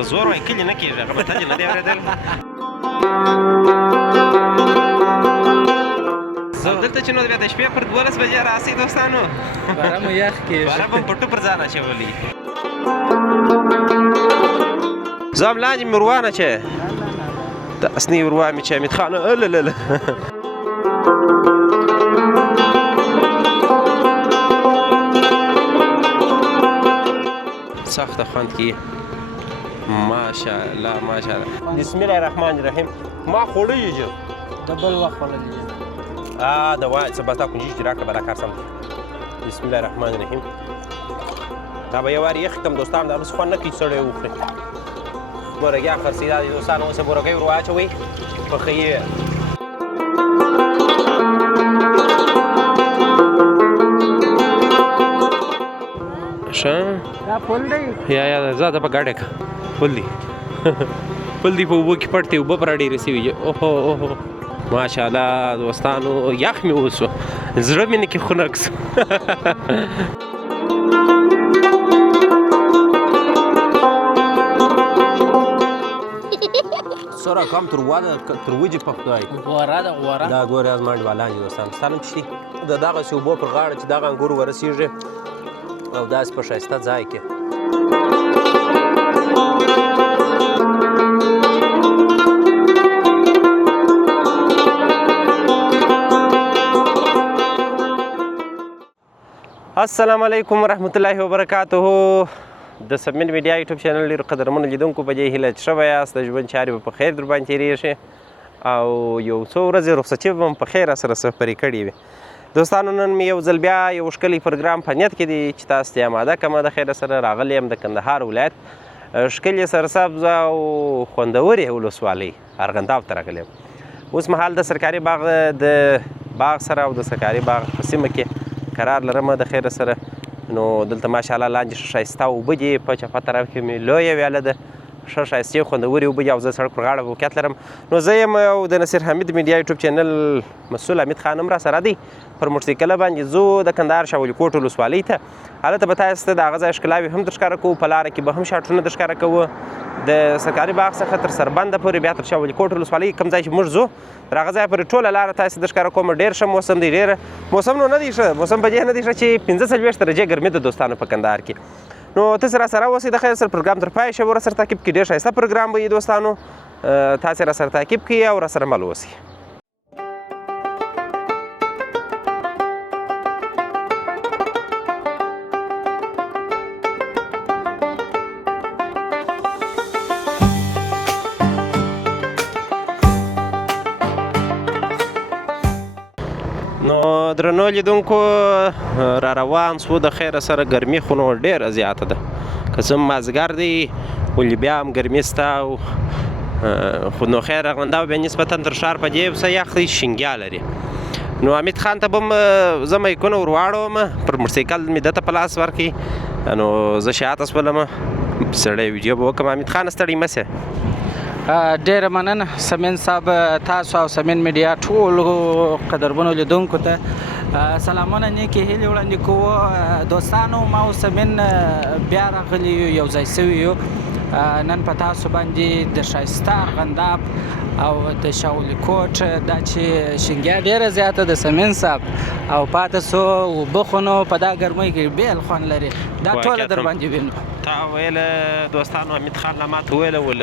په زور وایي کلي نه کېږي هغه به تجې نه دی اورېدلی او دلته چې نو بیا د شپې پر 12 بجې راسئ دوستانو باره مو یخ کېږي باره به پټو پر ځان اچولی زه هم لاندې مې ور وانچوې داسې نه یې ور وامې چې حمید خان الللله سخته خوند کوي ماشاءالله ماشاءالله بسم الله الرحمن الرحیم ما خوړی جو د بل وخت خوړلی د وای څه بس دا کنجي چې راکړه به دا کار سم بسم الله الرحمن الرحیم دا به یو وار یخ کړم دوستان دا اوس خوند نه کوي سړی وخوري بورګیا خرڅي دا دي دوستان اوس بورګۍ ور واچوئ پخوئ یې ښه دا پل دی یا ځه دا په ګاډی که پل دی پل دی په اوبو کې پټ دی اوبه پر ډېرې سوي اوهو اوهو ماشاءالله دوستانو یخ مې وسو زړه مې نه کې خنک سو سره کم تر وجې پښتوی غوره ده غوره دا ګورې از منډ بالاندې دوستان ستا نوم څه دي د دغسې اوبو پر غاړه چې دغه انګور ورسېږي او داسې په ښایسته ځای کې السلام علیکم ورحمت الله وبرکاته د سبمین میډیا یوټیوب چینل ډېرو قدرمنو لیدونکو په دې هیله چې ښه به یاست د ژوند چارې به په خیر در باندې تېرېږي او یو څو ورځې رخصتي به م په خیر سره سفرې کړې وي دوستانو نن مې یو ځل بیا یو ښکلی پروګرام په نیت کې دی چې تاسو ته اماده کړمه د خیره سره راغلی یم د کندهار ولایت ښکلې سرسبزه او خوندورې ولسوالۍ ارغنداب ته راغلی یم اوس مهال د سرکاري باغ د باغ سره او د سرکاري باغ په سیمه کې قرار لرم د خیره سره نو دلته ماشاءالله لاندې ښه ښایسته اوبه دي په چپه طرف کې مې لویه ویاله ده ښه ښایستې خوندورې اوبه دي او زه سړک پر غاړه موقعیت لرم نو زه یم او د نصیر حمید میډیا یوټیوب چینل مسؤل حمید خان هم راسره دی پر موټرسایکله باندې ځو د کندهار شاه ولي کوټ ولسوالۍ ته هلته به تاسو ته د هغه ځای ښکلاوې هم در ښکاره کوو په لاره کې به هم شاټونه در ښکاره کوو د سرکاري باغ څخه تر سربنده پورې بیا تر شاه ولي کوټ ولسوالۍ کوم ځای چې موږ ځو تر هغه ځایه پورې ټوله لاره تاسې در ښکاره کوم ډېر ښه موسم دی ډېر موسم نو نه دی ښه موسم په دې نه دی ښه چې 45 درجې ګرمي ده دوستانو په کندهار کې نو تاسې راسره اوسئ د خیر سره پروګرام تر پایه شه ورسره تعقیب کړي ډېر ښایسته پروګرام به وي دوستانو تاسې راسره تعقیب کړي او راسره مل اوسئ نو درنو لیدونکو را روان سو د خیره سره ګرمي خو نو ډېره زیاته ده که څه مازدیګر دی ولې بیا هم ګرمي سته خو نو خیر ارغنداب بیا نسبتا تر ښار په دې څه یخ دی شینګیا لري نو حمید خان ته به م زه میکونه ور واړوم پر موټرسایکل مې ده ته په لاس ورکړي نو زه شاته شولم سړی ویډیو به وکړم حمید خان ستړی مه سې ډېره مننه سمین صاحب تاسو او سمین میډیا ټولو قدرمنو لیدونکو ته سلامونه نیکې هیلې وړاندې کوو دوستانو ما او سمین بیا راغلي یو ځای سوي یو نن په تاسو باندې د ښایسته ارغنداب او د شاه ولي کوټ دا چې شینګیا ډېره زیاته د سمین صاحب او پاته سو اوبه خو نو په دا ګرمۍ کې بیل خوند لري دا ټوله در باندې وینو تا ویله دوستانو حمید خان لا ماته ویله ول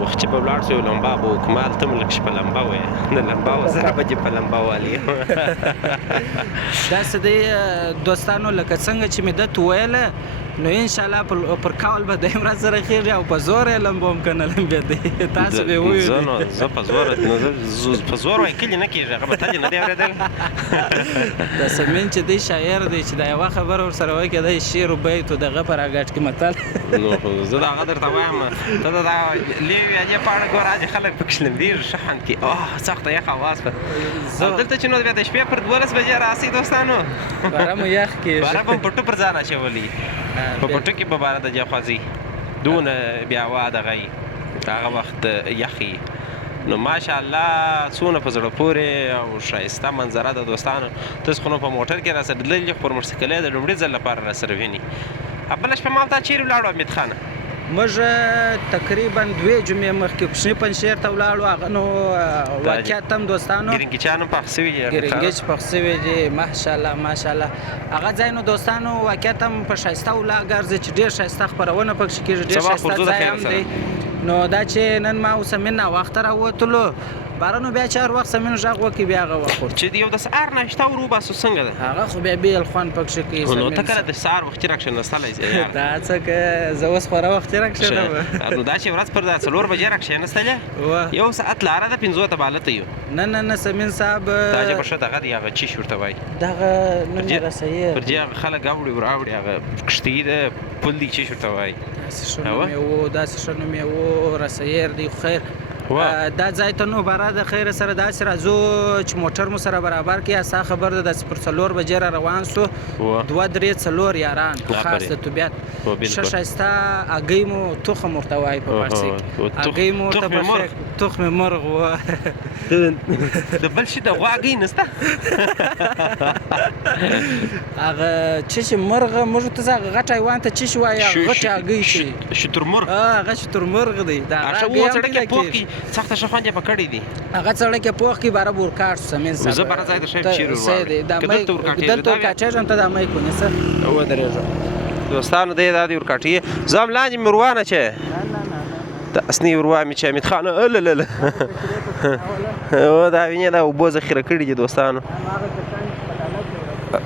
وخت چې به ولاړ شو لمبا به وکړم هلته م لږ شپه لمبا وایه نه لمبا وه زه را به دې په لمبا والي داسې دی دوستانو لکه څنګه چې مې درته ویله نو انشاءالله پر کال به دیم را سره خیږي او په زور یې لمبوم که نه لمبېدی تاسو به ووینئ زه په زور وایي کلي نه کېږي هغه به تجې نه دی اورېدلی د سمین چې دی شاعر دی چې دا یوه خبره ورسره وکړي دی شعر و بیت و دغه په راګټ کې متل نو زه د هغه درته وایم ته د دا لویې ویالې په اړه ګوره چې خلک پکې لمبېږي ښه خوند کوي سخته یخ اواز په دلته چې نو بیا د شپې پر 12 بجې راسئ دوستانو باره مو یخ کېږي باره به م پټو پر ځان اچولی په پټو کې به باره د جاخوازي دونه بیا وا دغه یي هغه وخت یخي نو ماشاءالله څونه په زړه پورې او ښایسته منظره ده دوستانو تاسو خو نو په موټر کې راسره تللي پر موټرسایکل د لومړي ځل لپاره راسره ویني بله شپه ما ته چیرې ولاړو حمید خانه موږ تقریبا 2 جمعې مخکې کوچني پنجشیر ته ولاړو هغه نو واقعیت هم دوستانو ګرنګچان هم پخ سوي دي ګرنګچ پخ سوي دي ماشاءالله ماشاءالله هغه ځای نو دوستانو واقعیت هم په ښایسته ولاګرځي چې ډېر ښایسته خپرونه پکښې کېږي ډېر ښایسته ځای هم دی نو دا چې نن ما اوس من ناوخته راوتلو بارانو بیا چې هر وخت سمین غږ وکړي بیا هغه وخورو چې یو د سهار ناشته ورو باسو څنګه ده هغه خو بیا بیل خوند پکښې کوي نو ته کله د سهار وختي راکښېنستلی یې دا څه که زه اوس خورا وختي راکښېنم نو دا چې ورځ پر 4 بجې راکښېنستلې یو ساعت لاره ده 5 ته بالته یو نه سمین صاحب دا چې په ښه دغه دی هغه چیش ورته وایي دغه نوم یې رسیې پر دې هغه خلک اوړي وراوړي هغه کښتۍ ده پل دی چیش ورته وایي داسې ښه نوم یې و رسییر دی خیر دا ځای ته نو باره د خیر سره داسې راځو چې موټر مو سره برابر کړي اسا خبر ده داسې پر 4 بجې را روان سو 2 3 4 یاران خاص د طبیعت ښه ښایسته هګۍ مو تخم ورته وایي په فارسي کې هګۍ مو ورته په تخم مرغ و د بل شي د غوا هګۍ نشته هغه چې مرغ موږ ته هغه غټ حیوان ته چې وایي غټ هګۍ شي شترمرغ هغه شترمرغ دی دا هغه سخته شخوند یې پکړی دي هغه سړی کې پوخ کې باره ورکاټ سمین صاحب زه بره ځای د شیف چیرې وروړم دلته ورکاټېږم ته دا مۍ کو نیسه ودرېږم دوستانو دی دا دې ورکاټي زه هم لاندې مې ورونه چې د اصلي وروا مې چې حمید خان اللل دا وینې دا اوبه ذخیره کړي دي دوستانو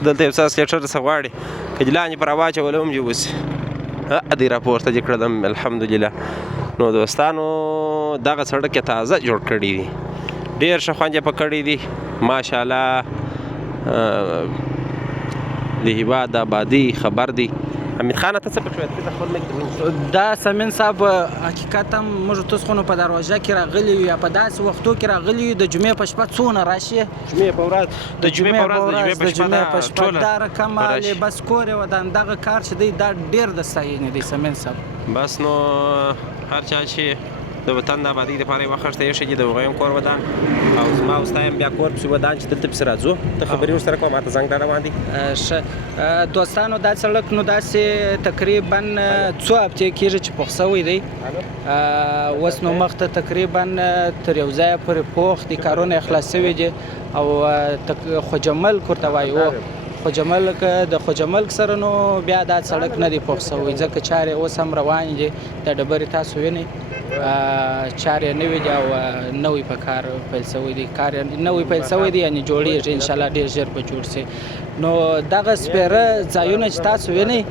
دلته یو څه سلیټر څه غواړي که دې لاندې پر واچولی هم دې وسي دې راپورته دې کړلم الحمدلله نو دوستانو دغه سړک یې تازه جوړ کړی دی ډېر ښه خوند یې پکړی دی ماشاءالله د هېواد د آبادۍ خبر دی حمید خانه ته څه پکې دا سمین صاحب حقیقت هم موږ تاسو خو نو په دروازه کې راغلي یو یا په داسې وختو کې راغلي یو د جمعې په شپه څونه راشي جمعې په ورځ د جمعې په شپه دا رقم بس کور یې ودان دغه کار چې دی دا ډېر د ستاینې دی سمین صاحب بس نو هر چا چې د وطن د آبادۍ دپاره یې وخښته ایښی دي د هغوی هم کور ودان او زما او ستا هم بیا کور پسې ودان چې دلته پسې راځو ته خبرې ورسره کوه ما ته زنګ را روان دي ښه دوستانو دا سړک نو داسې تقریبا څو هفتې کېږي چې پوخ شوی دی اوس نو مخته تقریبا تر یو ځایه پورې پوخ دي کارونه یې خلاص شوي دي او خوجملک ورته وایي خوجملک د خوجملک سره نو بیا دا سړک نه دی پوخ شوی ځکه چارې اوس هم روانې دي دا ډبرې تاسو وینئ چارې نوي دي او نوی په کار پیل شوی دی کار نوی پیل شوی دی یعنې جوړېږي انشاءالله ډېر ژر به جوړ شي نو دغه سپېره ځایونه چې تاسو وینئ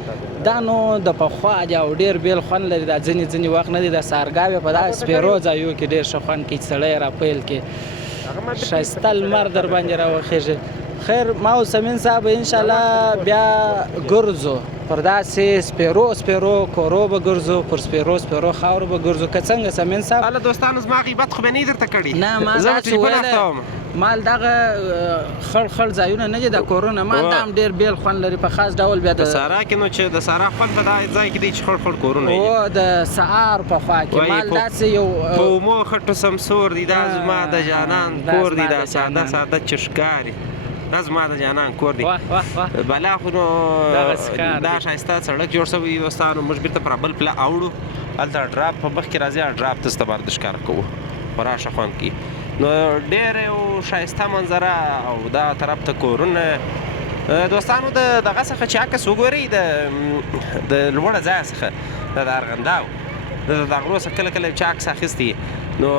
دا نو د پخوا دي او ډېر بیل خوند لري دا ځینې وخت نه دي د سهارګاوې په دغه سپېرو ځایو کې ډېر ښه خوند کوي چې سړی را پیل کړي ښایسته لمر در باندې راوخېږي خیر ما او سمین صاحب انشاءالله بیا ګرځو پر داسې سپېرو کورو به ګرځو پر سپېرو خاورو به ګرځو که څنګه سمین صاحب هله دوستانو زما غیبت خو به نه یې درته کړي نه ما داسې ویلی مال دغه خړ ځایونه نه دي د کورونه مال دا هم ډېر بیل خوند لري په خاص ډول بیا د سهارا کې نو چې د سهارا خوند په دغه ځای کې دی چې خړ کورونه وي د سهار په خوا کې مال داسې یو په اومو خټو سمسور دی دا زما د جانان کور دی دا ساده چشکاري دا زما د جانان کور دی بلا خو نو دا ښایسته سړک جوړ شوی دی دوستانو موږ بېرته پر بل پله اوړو هلته ډراپ په مخکې راځي ډراپ ته ستبار د ښکار کوو خورا ښه خوند کوي نو ډېر یو ښایسته منظره او دا طرف ته کورونه دوستانو دغه څخه چې عکس وګورئ د لوړه ځایه څخه د ارغنداو د غرو څخه کله کله چې عکس اخیستی نو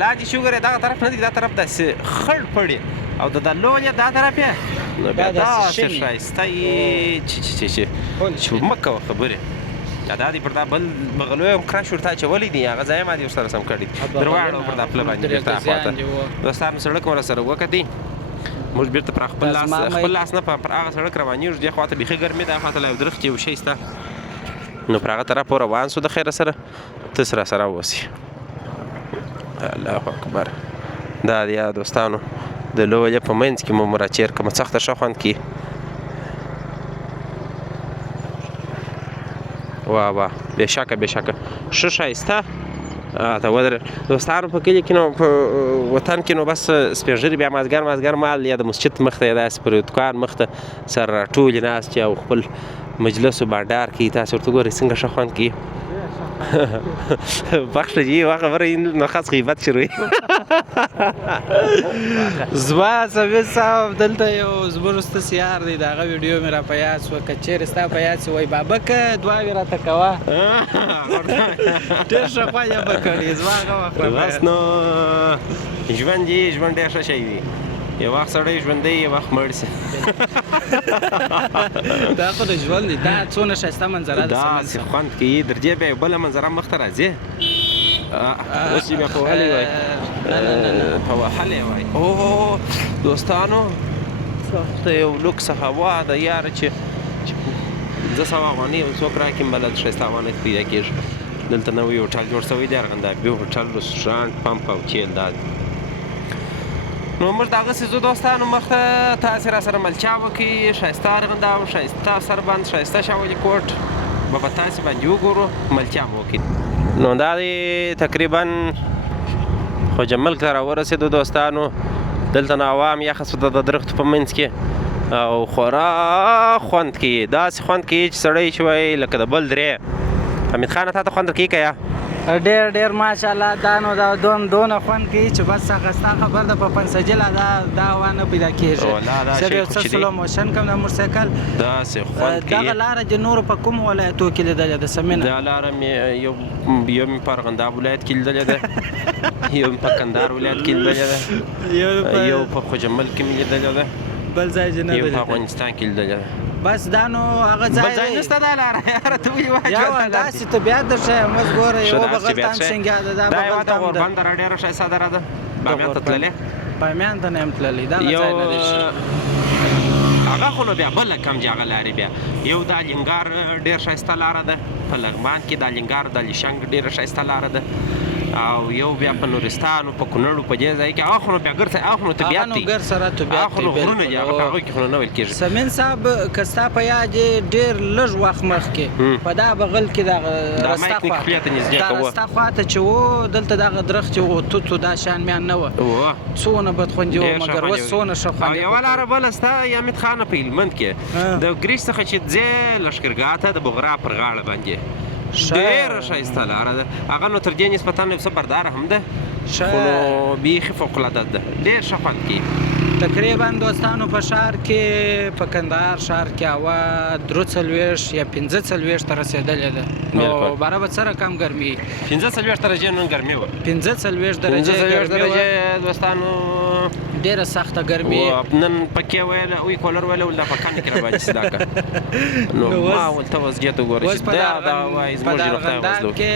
لاندې چې وګورئ دغه طرف نه دی دا طرف داسې خړ پړي او د لوړې دا طرف یې نو بیا داسې ښایسته یې چې مه کوه خبرې دا دی پر دا بل بغلوی هم کرش ورته اچولی دي هغه ځای ما دي ورسره سم کړي درواړو پر دا پله باندې بېرته خواته دوستانو سړک مو راسره وکتئ موږ بېرته پر خپل لاس نه پر هغه سړک روانېږو دې خواته بیخي ګرمي ده خواته لا یو درخت یو شی شته نو پر هغه طرف روان سو د خیره سره تاسو راسره اوسئ الله اکبر دا دی دوستانو د لویه په منځ کې مو راچیر کومه سخته ښه خوند کوي واه بېشکه ښه ښایسته ته ودرې دوستانو په کلي کې نو په وطن کې نو بس سپین ږیري بیا مازدیګر مال یا د مسجد مخ ته یا داسې پر دوکان مخ ته سره راټولې ناستې او خپل مجلس و بانډار کوي تاسو ورته ګورئ څنګه ښه خوند کوي بخشه جی هغه خبره این نو خاص غیبت شروع زما سمین صاحب دلته یو زموږ ستاسې یار دی د هغه ویډیو مې را په یاد شوه که چېرې ستا په یاد شي وایي بابکه دعاوې راته کوه ډېر ښه خوند یې به کړي زما هغه وخت بس نو ژوند یې ژوند ډېر ښه شی دی یو وخت سړی ژوندی یو وخت مړ شي دا خو د ژوند دی دا څونه ښایسته منظره ده داسې خوند کوي در دې بیا یو بله منظره مخته راځي اوس یې بیا په وهلې وایي په وهلې وایي اوه دوستانو ته یو لوکس هوا ده یاره چې 200 افغانۍ یو څوک راکړي بله ښایسته افغانۍ پیدا کېږي دلته نوی هوټل جوړ شوی دی ارغندابي هوټل رستورانټ پمپ او چیل دا نو موږ دغسې ځو دوستانو مخته تاسې را سره ملچا وکړي ښایسته ارغنداب ښایسته سربند ښایسته شاولي کوټ به په تاسې باندې وګورو ملچا مو وکړي نو دا دی تقریبا خوجه ملک ته راورسېدو دوستانو دلته نو عوام یخه شوه د درختو په منځ کې او خورا خوند کوي داسې خوند کوي چې سړی چې وایي لکه د بل درې حمید خانه تا ته خوند درکوي که یا ډېر ډېر ماشاءالله دا نو دا دونه خوند کوي چې بس هغه ستا خبر ده په پنسجله دا هوا نه پیدا کېږي صرف یو څه سلو موشن کوم د موټرسایکل داسې خوند کوي دغه لاره چې نورو په کوم ولایتو کې لیدلې ده سمینه دا لاره مې یو مې په ارغنداب ولایت کې لیدلې ده یو مې په کندهار ولایت کې لیدلې ده یو په خوجه ملک کې مې لیدلې ده بل ځای چې نه یو په افغانستان کې لیدلې ده بس دا نو هغه ځای بل ځای نشته دا لاره یاره ته ولې وایې یا همداسې طبیعت ده ښه اوس ګوره یو بغل ته هم سنګا ده دا یوه بغل ته غوربند دره ډېره ښایسته دره ده بامیان ته تللې بامیان ته نه یم تللی دغه یو ځای نه دی هغه خو نو بیا بله کم جګه لارې بیا یو دا لنګار ډېر ښایسته لاره ده په لغمان کې دا لنګار د لیشنګ ډېره ښایسته لاره ده او یو بیا په نورستان او په کونړ په دې ځای کې هغه خو نو بیا ګرځي هغه خو نو طبیعت دی هغه نو ګر سره طبیعت هغه خو نو غرونه دي هغه هغوی کې خو نو نه ویل کېږي سمین صاحب که ستا په یاد یې ډېر لږ وخت مخکې په دا بغل کې دغه رسته خواته چې و دلته دغه درخت چې و توتو دا شان میان نه وه څونه بدخوندي وه مګر اوس څونه ښه خوند او یوه لاره بله سته حمید خانه په هلمند کې د ګریج څخه چې ځې لښکرګاه ته د بغرا پر غاړه باندې ډېره ښایسته لاره ده هغه نو تر دې نسبتا یو څه برداره هم ده خو نو بیخي فوقالعاده ده ډېر ښه خوند کوي تقریبا دوستانو په ښار کې په کندهار ښار کې هوا 43 یا 45 ته رسېدلې ده نو باره به څه رقم ګرمي 45 درجې نن ګرمي وه 45 درجې دوستانو ډېره سخته ګرمي نن پکې ویله وی کولر ویله ول دا په کان کې راباندې صداقه نو ما ولته وضعیت وګورئ چې دا وایي زموږ روغتیا وزلو کې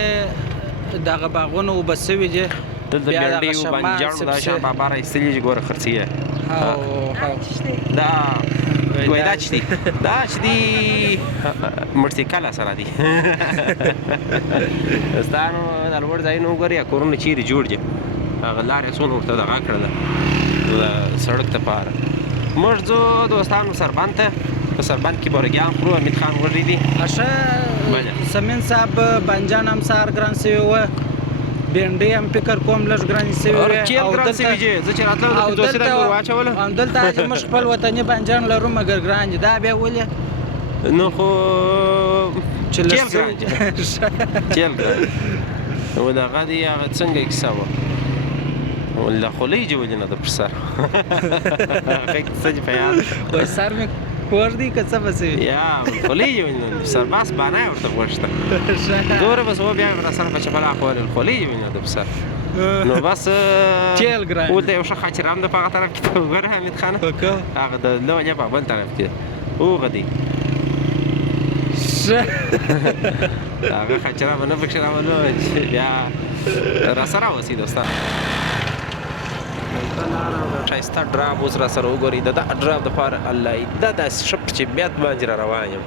دغه باغونه اوبه سوي دي دلته بینډۍ و بانجان دا شان بابا را ایستلي چې ګوره خرڅیه دا وایي دا چې دي دا چې دي موټرسایکل سره دي ستانو دا لوړ ځایونه وګورئ یا کورونه چیرې جوړ دي هغه لارې څونه ورته دغه کړله د سړک دپاره موږ ځو دوستانو سربند ته په سربند کې بورګیان خورو حمید خان وږی دي ښه سمین صاحب بانجان هم سهار ګران سوي وه بینډۍ هم فکر کوم لږ ګرانې سوي وې چیل ګران سوي چې زه چې راتلم د 200 روپۍ ور واچوله همدلته چې موږ خپل وطني بانجان لرو مګر ګران دي دا بیا ولې نو خو چیل ګران دي چیل ګران نو دغه دی هغه څنګه کیسه وه ولا خولۍ جوړې نه ده پر سر هغه کیسه چې په یاد وایي سر مې کور دی که څه به وي یا خولۍ جوړې نه ده پر سر بس بانه یې ورته غوښته دوره بس و بیا یې راسره په چپله اخوارل خولۍ جوړې نه ده پر سر نو بس چیل ګران ولته یو ښه خاچرام ده په هغه طرف کې ته وګوره حمید خانه هغه د لوجه په بل طرف کې هغه دی هغه خاچرام به نه پکښې راولو چې بیا راسره اوسي دوستان ښایسته ډراپ اوس راسره وګورئ د دغه ډراپ دپاره الله دا داسې ښه په چبیات باندې را روان یم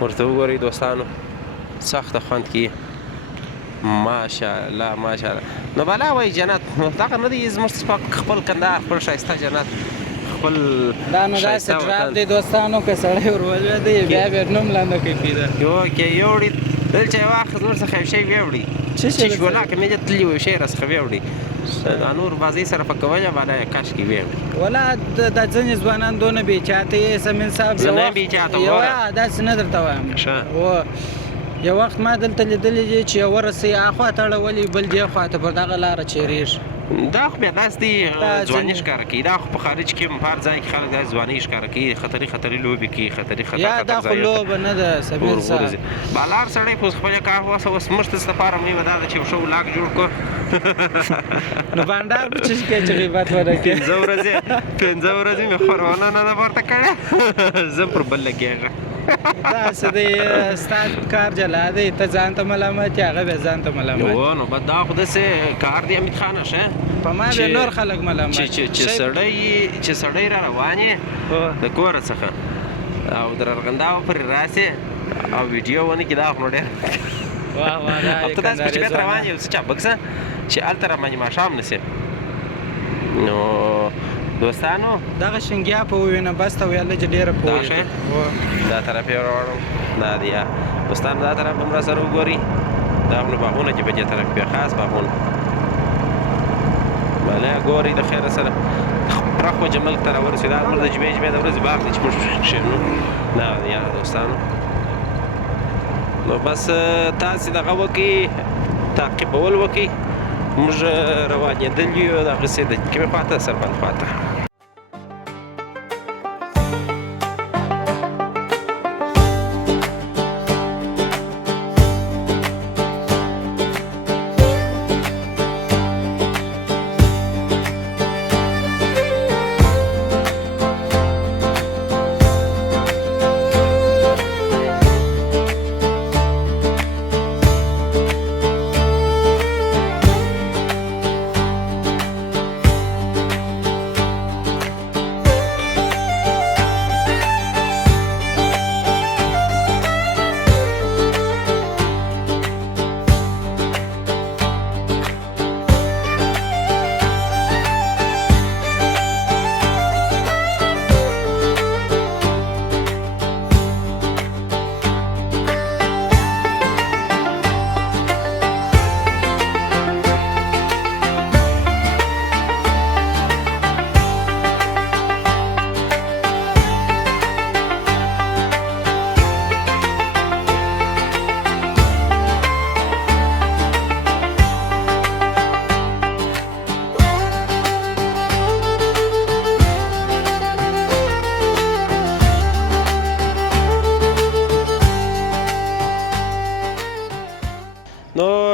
ورته وګورئ دوستانو سخته خوند کوي ماشاءالله ماشاءالله نو بالا وایي جنت دغه نه دی زموږ خپل کندهار خپل ښایسته جنت خپل دا نو داسې ډراپ دی دوستانو که سړی ور ولوېدی بیا بیا نوم لاندې کوي پیدا یوکې یوړي دلته یې واخیست ور څخه یو شی ویوړي چې شولاکه مې تللي و یو شی راڅخه ویوړي نور بازۍ سره په کوجه بالا یې کش کې ویوړي ولا دا ځینې ځوانان دونه بېچاته یې سمین صاحب زه نه یم بېچاته یوه داسې نه درته وایم یو وخت ما دلته لیدلی دي چې یوه رسۍ اخوا ته اړولې بل دې خوا ته پر دغه لاره چیرېږي. دا خو بیا داسې دي ځواني ښکاره کوي. دا خو په خارج کې هم په هر ځای کې خلک داسې ځواني ښکاره کوي، خطرې لوبې کوي، خطرې یا دا خو لوبه نه ده سمین صاحب. بالار سړی خو خپله کار اوس موږ ته څه لپاره مې به دا ده چې یو ښه ولاګ جوړ کړو نو بانډار به څه کوې چې غیبت ونه کړې. 5 ورځې مې خورونه نه ده پورته کړې زه پر بل لګېږم. داسې دی ستا کار جلا دی، ته ځان ته ملامت یې هغه بیا ځان ته ملامت. نو بس دا خو داسې کار دی حمید خانه شه په ما بیا نور خلک ملامت چې سړی را روان یې د کوره څخه او د رغنداو پرې راسې او ویډیو ونه کړي دا خو نو ډېر او ته داسې چې بېرته روان یې څه چا بکسه چې هلته راباندې ماښام نه سي. نو دوستانو دغه شنګیا په ووینه بس ته ویله چې ډېره پوهېږي. دا طرف یې راوړم دا دی دوستانو دا طرف هم را سره وګورئ. دا خو نو باغونه چې په دې طرف کې خاص باغونه بله ګورئ د خیره سره پراخو جمل ته راورسېدو. دا زموږ د جمعې د ورځې باغ دی چې موږ کښېنو. دا دی دوستانو نو بس تاسې دغه وکړئ تعقیبول وکړئ. موږ روانېدلي یو دغسې د کومې خوا ته سربند خوا ته.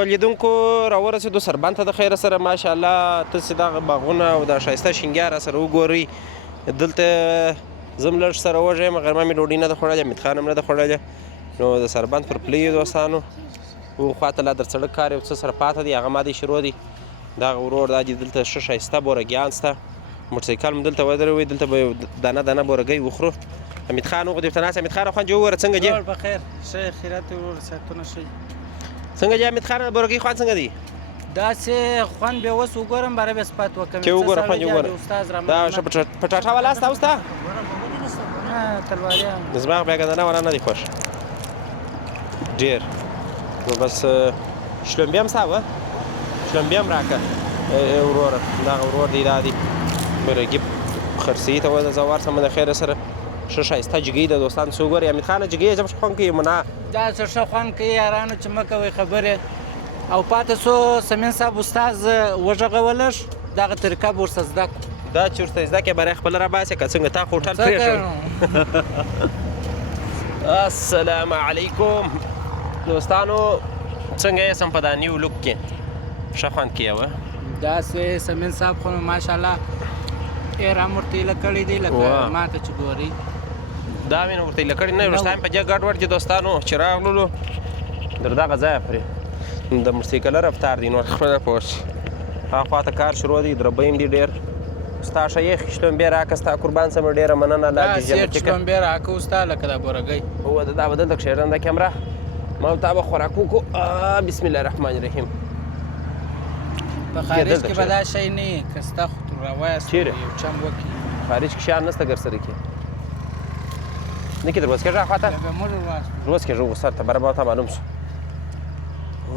لیدونکو راورسېدو سربند ته د خیره سره ماشاءالله تاسې دغه باغونه او دا ښایسته شینګیا را سره وګورئ. دلته زه هم لږ سره وږی یم، غرمه مې ډوډۍ نه ده خوړلې، حمید خان هم نه ده خوړلې. نو د سربند پر پله یو دوستانو خوا ته لا در سړک کار یو څه سره پاته دی هغه مادې شروع دی. دغه ورور دا دي دلته ښه ښایسته بورګیان شته، موټرسایکل هم دلته ودروي، دلته به دانه دانه بورګۍ وخورو. حمید خان وغو دلته ناست. حمید خان خوند جو وګوره څنګه دی؟ بخیر ښه خیرات ورور ساتونه ښه څنګه دی حمید خان؟ بورګۍ خوند څنګه دی؟ داسې خوند به اوس وګورم باره به صفت وکړم چې وګوره خوند وګوره. دا ښه پټاټا والا ستا اوس ته؟ نه تلواریان زما بیا ګندنه والا نه دی خوښ ډېر. نو بس شلومبې هم ستا وه؟ شلومبې هم راکړه وروره. دغه ورور دی دا دی بورګي خرڅوي ته وزه زه ورسم د خیره سره ښه ښایسته جګۍ ده دوستان. څه وګورئ حمید خانه جګۍ عجب ښه خوند کوي منا دا څه ښه خوند کوي یارانو چې مه کوئ خبرې. او پاتې څو سمین صاحب استاز وغږولش دغه طریقه به ورڅه زده کړو. دا چې ورته زده کړې به خپله راباسې که څنګه تا خو هوټل پرېښود. السلام علیکم دوستانو، څنګه یې سم په دا نیو لوک کې ښه خوند کوي؟ داسې سمین صاحب خو ماشاءالله احرام ورته ایله کړی دی لکه ما ته چې ګورئ دا مې نه ورته ایله کړی نه. وروسته په دې ګډوډ کې دوستانو چې راغللو در دغه ځایه پرې د موټرسایکله رفتار دی نور خپله پوه شي. هغه خوا ته کار شروع دی، دربۍ هم دي ډېر. ستا ښه یخې شلومبې راکړه، ستا قربان سمه ډېره مننه. دا سیټ شلومبې راکړه ستا لکه دا بورګۍ. هو دا به دلته کښېږدم دا کیمره ما او تا به خوراک وکړو. بسم الله الرحمن الرحیم. په خارج کې به دا شی نه وي که ستا خو راوایاست یو چم وکړي. خارج کې شیان نشته ګر سره کې نه کې در وس کېږه خواته روز کېږه وسر ته برابر ته معلوم شو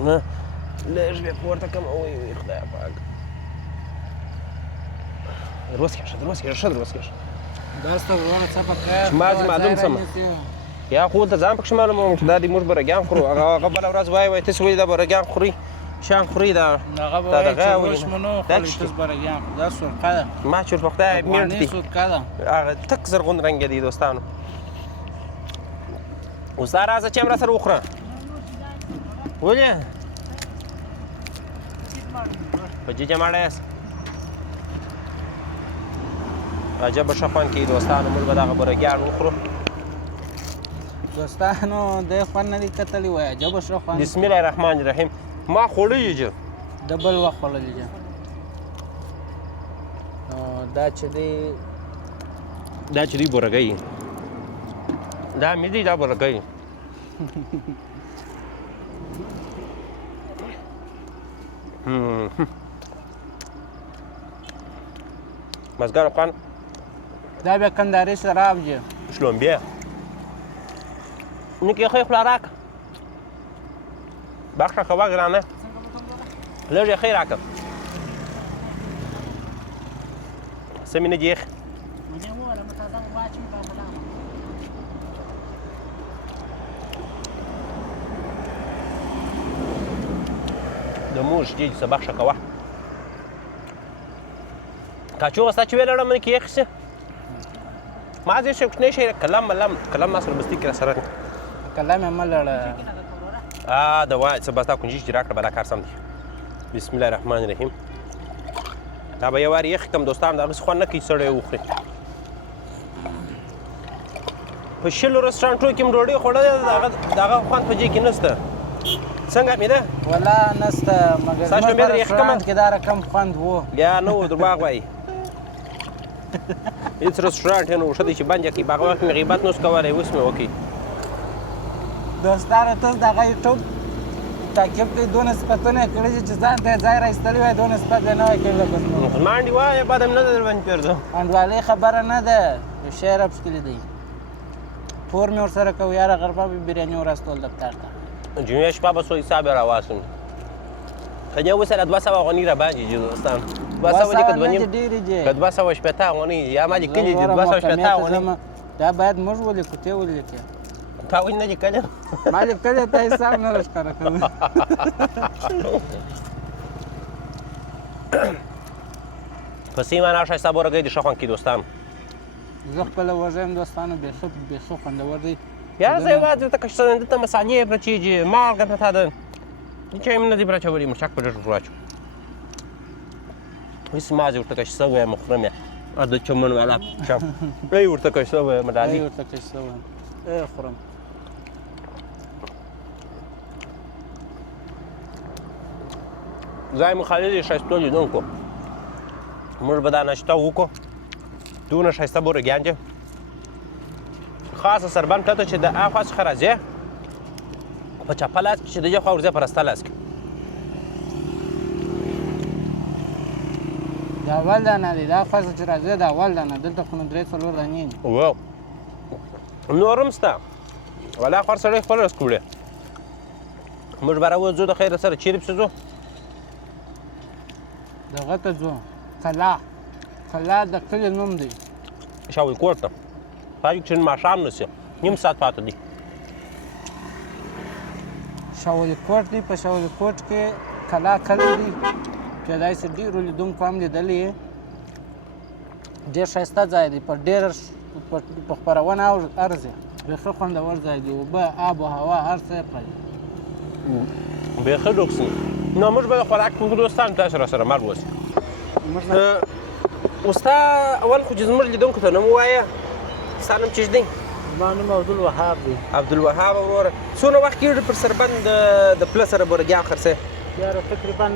نه لږ به پورته کم وای خدای پاک روز کېږه ښه روز کېږه دا ستا ورونه څه په خیر ما معلوم سم یا خو ته ځان پکښې معلومه وم چې دا دې موږ برګیان خورو هغه بله ورځ وایي تاسې ولې دا برګیان خوري شیان خوري دا هغه به وایي چې اوس مو نه خورئ تاسې برګیان خورئ دا سرخه ده ما چې ورته خدای میړ افغاني دي سرخه ده هغه تک زرغون رنګ دي دوستانو اوس دا راځه چې هم را سره وخوره ولې په جیجه ماړه یاست عجبه ښه خوند کوي دوستانو موږ به دغه برګیان وخورو دوستانو دی خوند نه دي کتلی وایي عجبه ښه خوند بسم الله الرحمن الرحیم ما خوړلی چې د بل وخت خوړلی دي دا چې دی دا چې دوی برګی دا مې دی دا برګی مزګر افغان دا بیا کنداري شراب دي شلومبیا نکې خو یې خوله راکړه بخښه کوه ګرانه لږ یې ښې راکړه څه مې نه دي ایښې د موږ جیج څه بخښه کوه کاچوغه ستا چې ویې لړم نه کې ایښې ما ځای شی کوچنی شی قلم ما سره بستي کې را سره کلام یې مه لړه دا وایه څه بس دا کنجي چې راکړه به دا کار سم دی بسم الله الرحمن الرحیم دا به یو وار یخ کم دوستان دا هغسې خوند نه کوي سړی وخوري په شلو رسټورانټونو کې م ډوډۍ خوړلې ده د هغه خوند په دې کې نشته څنګه مې ده ولا نسته مګر زموږ په رسټورانټ کې دا رقم خوند و بیا نه و درواغ وایي هېڅ رسټورانټ یې نه و ښه دی چې بند یې کړي په هغه وخت مې غیبت نه اوس کولی اوس مې وکړي دوستانو تاسو د هغه یوټیوب تعقیب کوئ دونه صفتونه یې کړي دي چې ځان ته یې ځای را ایستلی وای دونه صفت یې نه وای کړی لکه زموږ مسلمان دي وایه بد هم نه ده درباندې پرېږدم انډوالۍ خبره نه ده یو شی راپسکلي دی پور مې ورسره کوو یاره غربه به بریاني ورستول دفتر ته جمعې شپه به څو حساب یې راواخلم که نه وسره 200 افغانۍ راباندې دي دوستان 200 دي که دوه نیم که 280 افغانۍ یا ما لیکلي دي 280 افغانۍ دا باید موږ ولیکو ته یې ولیکې تا ولې نه لیکلي ما لیکلي ته حساب نه راښکاره کوي په سیمه ناښایسته برګۍ د ښه خوند کوي دوستان زه خپله وږی یم دوستانو بیخي خوندور دی یاره زه یوازې ورته که دلته مسالې پرچېږي مالګه پرته ده هېڅ شی هم نه دي پرچولي مرچک په ډېر واچو هېڅ مازې ورته کش شوی یم خورم یې د چمن والا ای ورته کش شوی یم ډالي ورته کش شوی یم ای خورم ځای مو خالي دی ښایستو لیدونکو موږ به دا ناشته وکړو دونه ښایسته برګیان دي خاصه سربند پرته چې د هاخوا څخه راځې په چپه لاس کې چې د دې خوا ورځې په رسته لاس کې د اول دانه دی دا خوا چې راځې د اول دانه دلته خو نو 3-4 دانې دي و نور هم شته ولا خور سړی خپل رس کړی موږ به راوځو د خیر سره چیرې پسې ځو دغه ته ځو کلا د کلي نوم دی شاول کوټ ته پای چې ماښام نه شي نیم ساعت پاته دی شاول کوټ دی په شاول کوټ کې کلا کلی دی کېدای شي ډېرو لیدونکو هم لیدلی یې ډېر ښایسته ځای دی په ډېر په خپرونه ارزي بیخي خوندور ځای دی اوبه آب و هوا هر څه یې پرې بیخي ډوکسي نو موږ به د خوراک په دوستان تاسو راسره مل اوسئ ستا اول خو چې زموږ لیدونکو ته نوم ووایه ستا نوم چې دی زما نوم عبدالوهاب دی عبدالوهاب وروره څونه وخت کېږي پر سربند د پله سره برګیان خرڅوې یاره تقریبا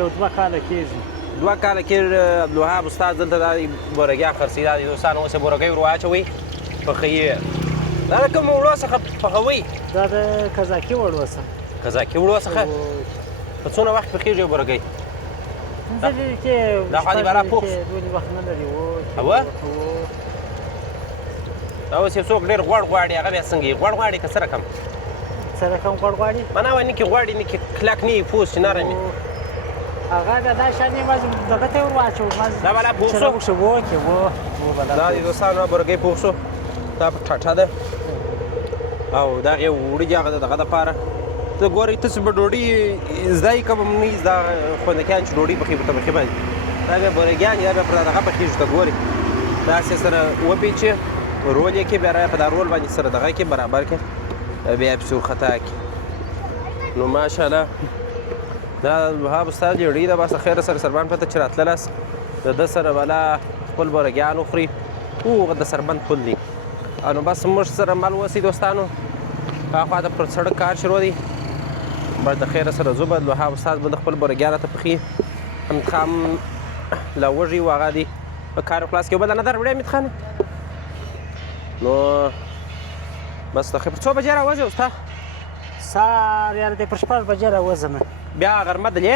یو 2 کاله کېږي 2 کاله کېږي عبدالوهاب استاد دلته دا برګیان خرڅوي دا د دوستانو اوس یې برګۍ ور واچوئ پخوي یې دا د کومو وړو څخه پخوئ دا د قزاقي وړو څخه قزاقي وړو څخه په څونه وخت پخېږي یو برګۍ دا خوا دې به راپوخ اوه دا اوس یو څوک ډېر غوړ غواړي هغه بیا څنګه یي غوړ غواړي که څه رقم څه رقم غوړ غواړي معنا وایي نه کې غواړي نه کې کلک نه وي پوست چې نرم وي هغه دا شان یې مازې دغه ته ور واچوو دا به لا پوخ شو دا د دوستانو برګۍ پوخ شو دا په ټاټه ده او دا یو وړي هغه دغه دپاره ته ګورئ تاسو به ډوډۍ زده یې که به م نه یې زده خویندکیان چې ډوډۍ پخوي په طبقې باندې دا بیا بورګیان دا بیا پر دغه پخېږي ته ګورئ داسې سره وپیچې رول یې کې بیا را په دا رول باندې سره دغه کې برابر کې بیا یې پسې ورخطا کړي نو ماشاءالله دا وهاب استاد جوړي ده بس خیره سره سربان پته چې راتللاست د ده سره والا خپل بورګیان وخوري هغه د سربند پل دي نو بس موږ سره مل وسی دوستانو هاخوا د پر سړک کار شروع دی بس د خیره سره زه به وهاب استاد به د خپل بورګیانو ته پخي حمید خان لا وږي و هغه دی په کار خلاص کې بله نه در وړی حمید خان نو بس د پر څو بجې راوځې اوستا سهار یاره دی پر 6 بجې راوځم بیا غرمه دلې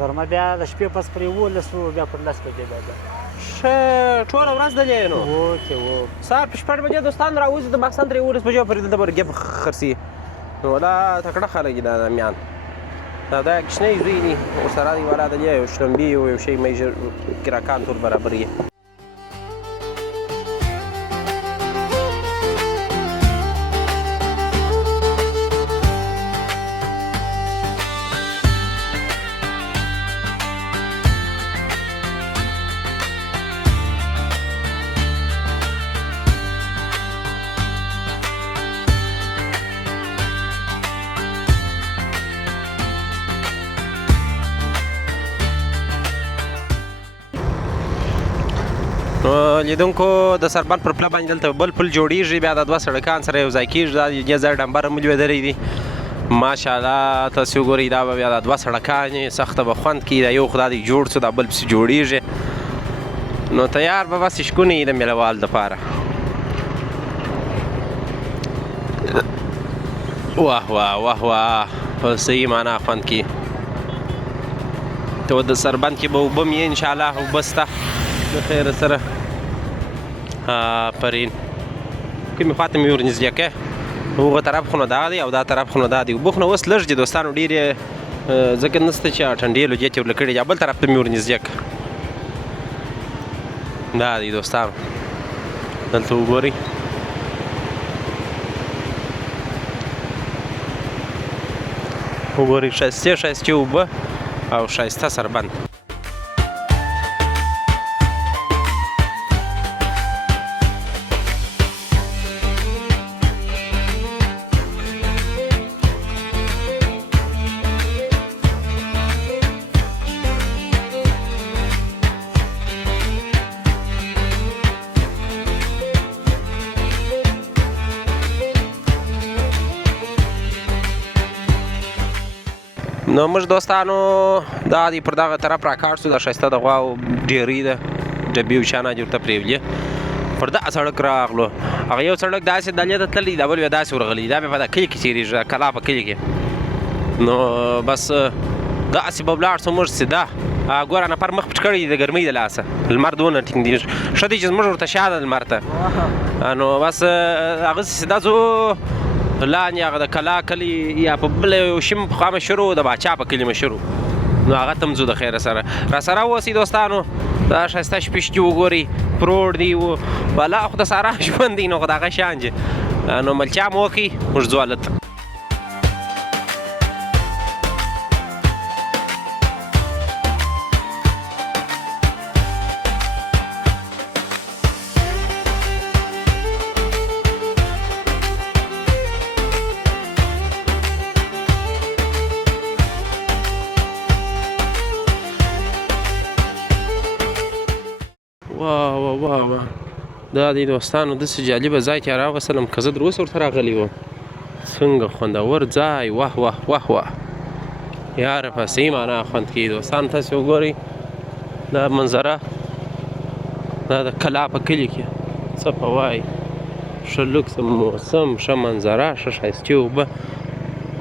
غرمه بیا د شپې پس پر 11 بیا پر 10 بجې بیا ښه ټوله ورځ دلې نو اوکې سهار په 6 بجې دوستان راوځي د ماخستن ترې 11 بجې پورې دلته برګې خرڅي نو ولا تکړه خلک دي دا میان دا کشنی زوی دي ورسره دي والا دلې یو شلمبي او یو شی میجر کراکان ټول برابر یې لیدونکو د سربند پر پله باندې دلته بل پل جوړیږي بیا د دوه سړکان سره یو ځای کېږي دا یو ځای ډمبر هم لوېدلی دي ماشاءالله تاسې وګورئ دا به بیا دا دوه سړکان یې سخته به خوند کوي دا یو خو دا دی جوړ شو دا بل پسې جوړیږي نو تیار به بس شکونه یي د میلهوال دپاره واه واه واه واه په صحیح معنا خوند کوي ته د سربند کې به اوبه م یې انشاءالله اوبه شته د خیره سره پرین کومې خوا ته مې ور نږدې کړی هغه طرف خو نو دا دی او دا طرف خو نو دا دی اوبه خو نو اوس لږ دي دوستانو ډېرې ځکه نشته چې ټنډې لوجې تې ورله کړي دي بل طرف ته مې ور نږدې کړه دا دی دوستانو دلته وګورئ وګورئ ښایستې ښایستې اوبه او ښایسته سربند نو موږ دوستانو دا دی پر دغه طرف راکاږ شو دا ښایسته د غواو ډیرۍ ده ډبې او شانه دې ورته پرېولې پر دغه سړک راغلو هغه یو سړک داسې دلې ته تللی دا بل بیا داسې ورغلی دا بیا په دا کلي کې تېرېږي کلا په کلي کې نو بس داسې به ولاړ شو موږ سیده ګوره نفر مخ پټ کړی دی د ګرمۍ د لاسه لمر دونه ټینګ دی ښه دی چې زموږ ورته شا ده لمر ته نو بس هغسې سیده ځو لاندې هغه د کلا کلي یا په بله یو شي پخوا مشهور و د باچا په کلي مشهور و نو هغه ته م ځو د خیره سره راسره اوسئ دوستانو دا ښایسته شپېشکي وګورئ پروړ دی والا خو د سارا ژوند دی نو خو د هغه شان چې نو ملچا م وکړئ موږ ځو هلته واه واه واه واه دا دی دوستانو داسې جالبه ځای کې راوستلم که زه در اوسه ورته راغلی وم څنګه خوندور ځای واه واه واه واه یاره په صحیح معنا خوند کوي دوستانو تاسې وګورئ دا منظره دا د کلا په کلي کې څه په وایي ښه لوکس موسم ښه منظره ښه ښایستې اوبه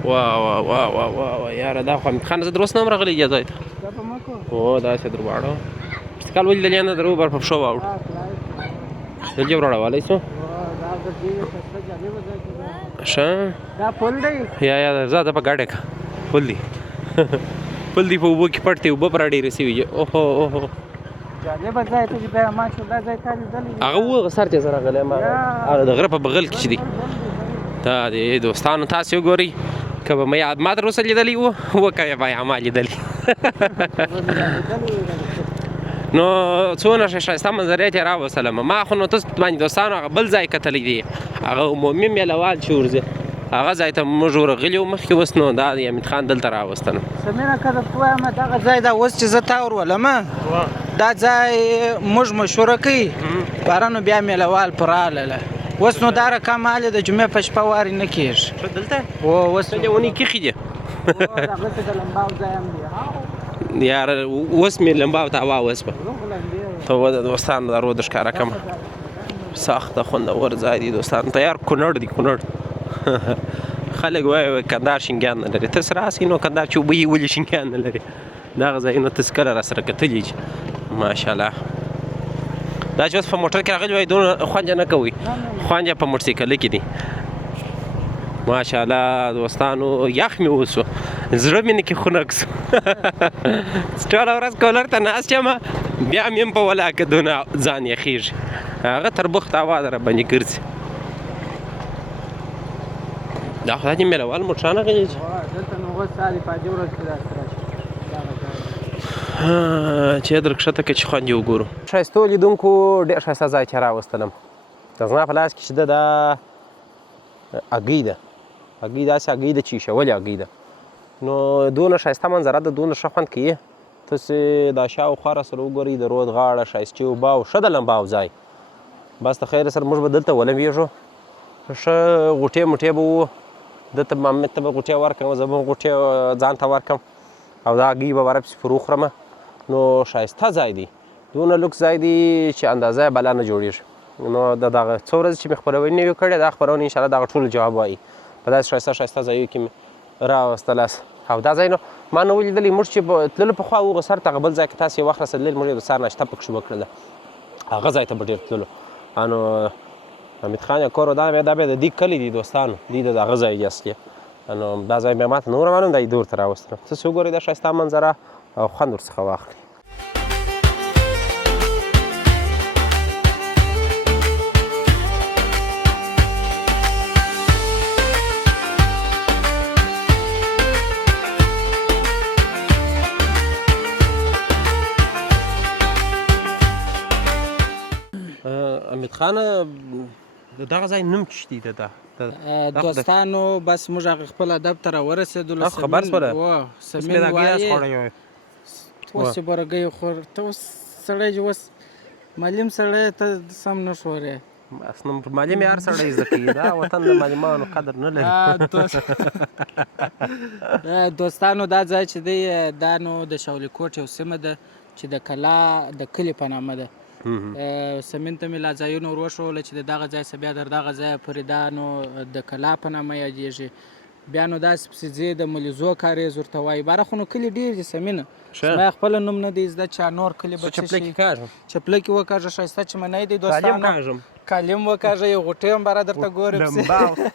واه واه واه واه واه یاره دا خو حمید خان زه در اوس نه یم راغلی دې ځای ته هو داسې در واړه کال ولې دلې نه درو بر په شو واوړ دلې وراړولی شو ښه دا پل دی یا زه ته په ګاډی کا پل دی پل دی په اوبو کې پټ دی اوبه پر ډېرې سوي اوهو اوهو جالبه ځای ته چې بیا ما چې دا ځای تا لیدلی هغه و سر چې زه راغلی ما هغه د غره په بغل کې چې دی دا دی دوستانو تاسې وګورئ که به ما تر اوسه لیدلی و که به یا ما لیدلی نو څونه ښایسته منظرې ترې راوستلم ما خو نو تاسو باندې دوستانو هغه بل ځای کتلی دی هغه عمومي میله چې ورځي هغه ځای ته موږ ورغلي وو مخکې اوس نو دا د حمید خان دلته راوستلم سمینه که درته وایم دغه ځای دا اوس چې زه تا ورولم دا ځای موږ مشهوره کوي بارانو بیا میلهوال پر راغلله اوس نو دا رقم حال د جمعې په شپه وارې نه کېږي دلته اوس ونې کښې دي هغسې د لمباو ځای هم دی یاره اوس مې لمباو ته هوا وسپه ته د دوستانو دا رود ښکاره کړم سخته خوندور ځای دی دوستانو ته یار کونړ دی کونړ خلک وایي کندهار شینګیان نه لري تاسې راسئ نو کندهار چې اوبه یې ولې شینګیان نه لري دغه ځایونه تاسې کله راسره کتلي چې ماشاءالله دا چې اوس په موټر کې راغلي وایي دونه خوند نه کوي خوند په موټرسایکل کې دی ماشاءالله دوستانو یخ مې وسو زړه مې نه کې خنک سو ټوله ورځ کولر ته ناست یم بیا مې هم په ولاکه دونه ځان یخېږي هغه تر بخت هوا ده راباندې ګرځي دا خو دا چې میلهوال موټران غلي دلته نو اوس سالي پاجي ورځ کې داسې چې در کښته کې چې خوند یې وګورو ښایستو لیدونکو ډېر ښایسته ځای چې راوستلم د زما په لاس کې چې ده دا هګۍ ده هګۍ داسې هګۍ ده چې ایښولې هګۍ ده نو دونه ښایسته منظره ده دونه ښه خوند کوي تاسې دا شاوخوا راسره وګورئ د رود غاړه ښایستې اوبه او ښه د لمباو ځای بس د خیره سره موږ به دلته ولمبېږو ښه غوټې موټې به وو دلته محمد ته به غوټې ورکړم زه به غوټې ځان ته ورکړم او دا هګۍ به ورپسې پر وخورم نو ښایسته ځای دی دونه لوکس ځای دی چې اندازه یې بلا نه جوړېږي نو د دغه څو ورځې چې مې خپرونې وې کړې دا خپرونه انشاءالله دغه ټولو جواب وایي په داسې ښایسته ښایسته ځایو کې مې راوستلاست او دا ځای نو ما نه و لیدلی موږ چې تللو پخوا وغه سر ته هغه بل ځای کې تاسې یې وخت رسېدلی موږ یې د سهار ناشته پکښې وکړله هغه ځای ته به ډېر تللو نو حمید خان یا کور دا بیا د دې کلی دی دوستانو دی د هغه ځای دی اصلي نو دا ځای بیا ماته نه ور معلوم دا یې دور ته راوستلم تاسې وګورئ دا ښایسته منظره او خوند ورڅخه واخلئ حمید خان دغه ځای نوم څه دی دوستانو بس موږ هغه خپل ادب ته راورسېدلو خبر شوله سمین وایي اوس چې برګۍ خور ته اوس سړی چې اوس معلم سړی ته سم نه شورې اصلا معلم یې هر سړی زده کوي دا وطن د معلمانو قدر نه لري دوستانو دا ځای چې دی دا نو د شاولي کوټ یو سیمه ده چې د کلا د کلي په نامه ده سمین ته مې لا ځایونه ور وښوله چې د دغه ځای څخه بیا در دغه ځای پورې دا نو د کلا په نامه یادېږي بیا نو داسې پسې ځې د ملیزو کاریز ورته وایي باره خو نو کلي ډېر دي سمینه زما خپله نوم نه دی زده چې نور کلي به چپلکې کاږم چپلکې وکاږه ښایسته چې منی دی دوستانو کالم وکاږه یو غوټې هم باره درته ګورې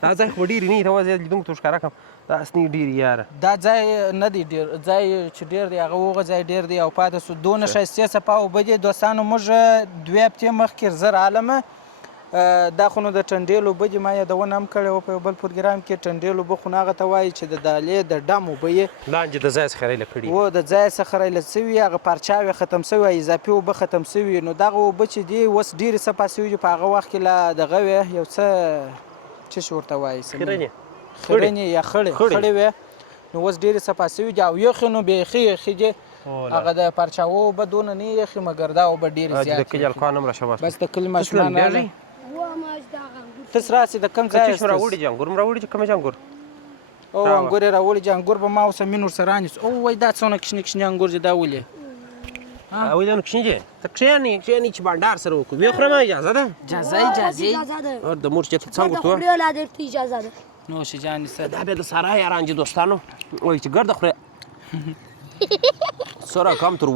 دا ځای خو ډېرې نه دي ته وځي لیدونکو ته ښکاره کړم دا اصلي ډېرې یاره دا ځای نه دی ډېر ځای چې ډېر دی هغه هغه ځای ډېر دی او پاتې سو دونه ښایستې څپه اوبه دي دوستانو موږ 2 هفتې مخکې زه رالم دا خو نو د ټنډېل اوبه دي ما یادونه هم کړې وه په یو بل پروګرام کې ټنډېل اوبه خو هغه ته وایي چې د دالې د ډم اوبه یې لاندې د ځای څخه ریله کړي و د ځای څخه ریله سوي هغه پارچاوې ختم سوي اضافي اوبه ختم سوي نو دغه اوبه چې دي اوس ډېرې څپه سوي دي په هغه وخت کې لا دغه وې یو څه شي ورته وایي خړنې یا خړې وې نو اوس ډېرې څپه سوي دي او یخې نو بیخي یخې دي هغه د پارچاوو اوبه دونه نه یخې مګر دا اوبه ډېرې زیاتې د کلي هلکان هم راشه بس د کلي ماشومان راغلي تاسو راسئ د کوم ځای یاست راوړي چې انګور م راوړي چې کومې چې انګور او انګور یې راوړي چې انګور به ما اوس مین ورسره رانیسو او وایي دا څونه کشنې کشنې انګور دي دا ولې ولې دا نو کشنې دي ته کښېنې چې بانډار سره وکړو ویې خورم اجازه ده اجازه د مور چې ته څنګه ورته اجازه ده نوش جان سره دا بیا د سارا یاران دي دوستانو وایي چې ګرده خورې سره کم تر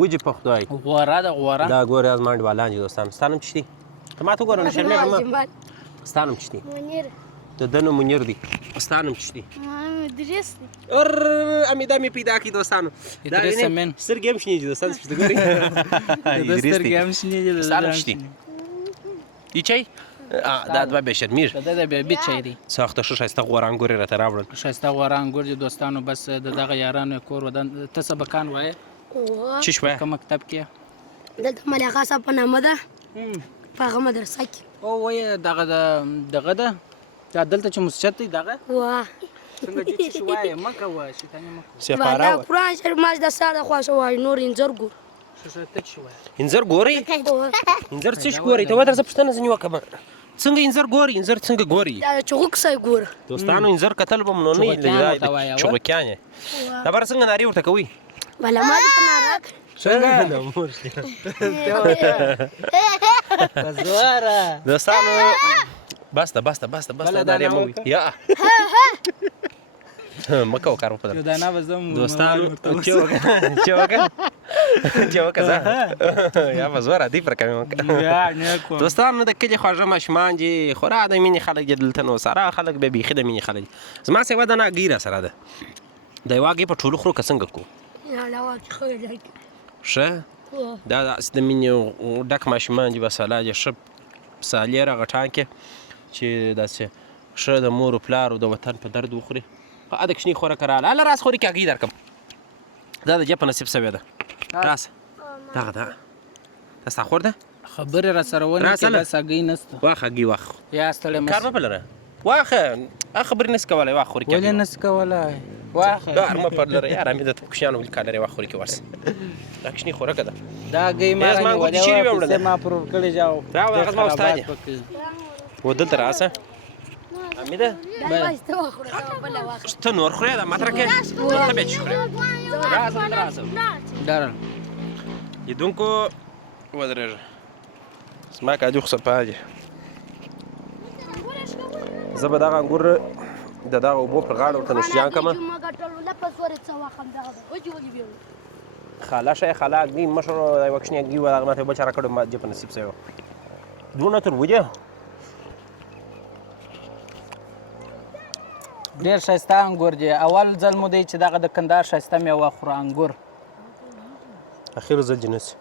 وجې په خدای غوره ده غوره دا ګورې از مانډې بالان دي دوستانو ستا نوم څه دی ته ما ته وګوره نو شرمېږه مه ستا نوم څه دی د ده نوم منیر دی ستا نوم څه دی ادریس دی امیده مې پیدا کړي دوستانو ادریس امین سترګې هم شنې دي دوستانو چې ګورې سترګې هم شنې دي ستا نوم څه دی دی چای دا دوه بې شرمېږي د ده د بیبي چای دی سخته ښه ښایسته غوره انګور یې راته راوړل ښایسته غوره انګور دي دوستانو بس د دغه یارانو یې کور ودان ته سبقان وایې څه شوه کوم مکتب کې دلته ملیحه صاحب په نامه ده په هغه مدرسه کې او وایې دغه ده دا دلته چې مسجد دی دغه واه څنګه چې څه وایې مه کوه شیطاني مه کوه سپاره دا قرآن شریف ماش د سار د خوا څه وایي نور انځر ګور ته څه وایې انځر ګورئ انځر څه ګورئ ته ودرځه پوښتنه ځینې وکړه څنګه انځر ګوري انځر څنګه ګوري دا چغوک سای ګور دوستانو انځر کتل به مو نه چغوکیان یې دا بره څنګه نارې ورته کوئ بله ما دې په ناراک دوستانو بس ده نارې مه وي یا مه کوه کار وپدل یو دانه به زم دوستانو چې وکړه زه یا به زوره دی پر کمې وکړه دوستانو د کلي خواږه ماشومان چې خورا د مینې خلک دي دلته نو ساره خلک به بیخي د مینې خلک دي زما سیوا د ناګي راسره ده د یوه هګۍ په ټولو خورو که څنګه کړو ښه دا داسې د مینې ډک ماشومان دي بساله دي ښه سالې راغټان کې چې داسې ښه د مور و پلار او د وطن په درد وخوري د کوچني خوراک راغله هله راس خوري کې هګۍ درکړم دا د جې په نصیب سوې ده راسه دغه دا ستا خور ده خبرې را سره ونه کې بس هګۍ نسته واخه هګۍ واخه یا ستړی مه کار مه په لره واخه خبرې نسي کولی واخه خوري کې ولې نسي کولی واخه کار مه په لره یاره مې درته کوچنیانو ولي کار لرې واخه خوري کې ورسه دا کوچني خوراکه ده دا هګۍ ما رانیولې وه پیسې ما پرور کړې جاو هغه زما استاد دی و دلته راسه حمیده ته نور خورې دا ماته راکړې ته بیا چې خورې راسه دارل لیدونکو ودرېږه زما کاجو خو صفا دي زه به دغه انګور د دغه اوبو پر غاړه ورته نوشجان کړمه خاله شه خاله هګۍ مشر یوه کوچنۍ هګۍ وه هغه ماته یو بل چا راکړې ما دې په نصیب سوی وه دونه تربوجه ډېر ښایسته انګور دی اول ځل مو دی چې دغه د کندهار ښایسته میوه خوره انګور اخر ځل چې نسي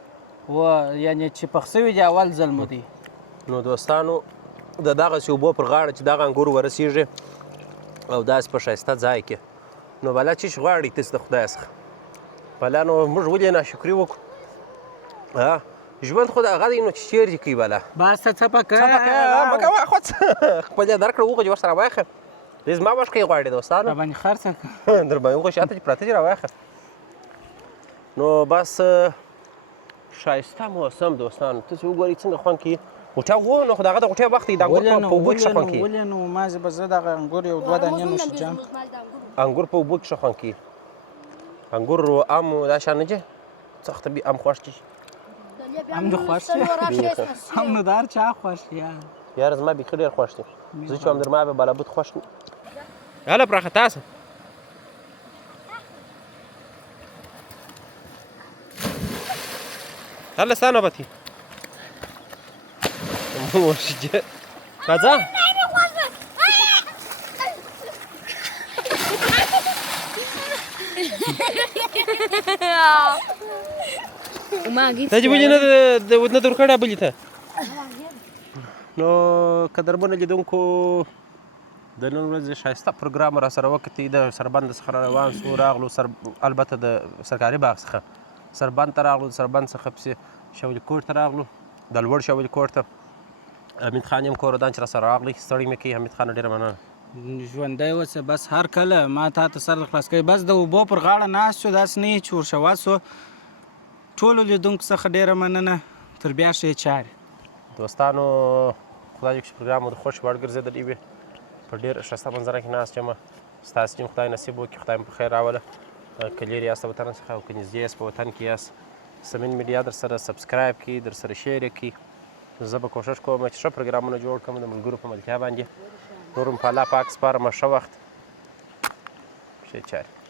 و یعنې چې پخ سوي دي اول ځل مو دی نو دوستانو د دغسې اوبو پر غاړه چې دغه انګور ورسېږي او داسې په ښایسته ځای کې نو بلا چې غواړي تاسې د خدای څخه بلا نو موږ ولې ناشکري وکړو ژوند خو د هغه دی نو چې چیرې کوي بلا بس ته څپه که مه کوه خو خپل یې درکړه وخو چې ورسره واخه دې زما بش کوي غواړي دوستانو راباندې خرڅه در باندې وخو شاته چې پراته دي راواخه نو بس ښایسته موسم دوستانو تاسې وګورئ څنګه خوند کوي غوټه و نو خو د هغه د غوټې وخت دی د انګور په اوبو کې ښه خوند کوي ولې نو مازې به زه دغه انګور یو دوه دانې نوشجان انګور په اوبو کې ښه خوند کوي انګور ام دا شان نه چې سخته بي ام خوښ دي هم دې خوښ دی هم نو دار چا خوښ یاره زما بیخي ډېر خوښ دی زه چې هم در ما به بلابود خوښ هله پراخه تاسو هله ستا نوبت دی ورشجه راځه ته چې ولې نه در کړه بلې ته نو قدرمنو لیدونکو د نن ورځې ښایسته پروګرام راسره وکړئ د سربند څخه روان سو راغلو البته د سرکاري باغ څخه سربند ته راغلو د سربند څخه پسې شولي کوټ ته راغلو د لوړ شولي کوټ ته حمید خان یم کور ودان چې راسره راغلی ستړی مې کوي حمید خان ډېره مننه ژوندی اوسه بس هر کله ما تا ته سر خلاص کوي بس د اوبو پر غاړه ناست شو داسې نه یې چې ورشوا سو ټولو لیدونکو څخه ډېره مننه تر بیا ښې چارې دوستانو خدای دې چې پروګرام مو د خوښ وړ ګرځېدلی وي په ډېر ښایسته منظره کې ناست یم ستاسې چې خدای نصیب وکړي خدای مو په خیر راوله که لرې یاست د وطن څخه او که نږدې یاست په وطن کې یاست سمین میډیا در سره سبسکرایب کړي در سره شیر یې کړي زه به کوشش کوم چې ښه پروګرامونه جوړ کړم د ملګرو په ملتیا باندې نور هم په الله پاک سپارم ښه وخت ښې چارې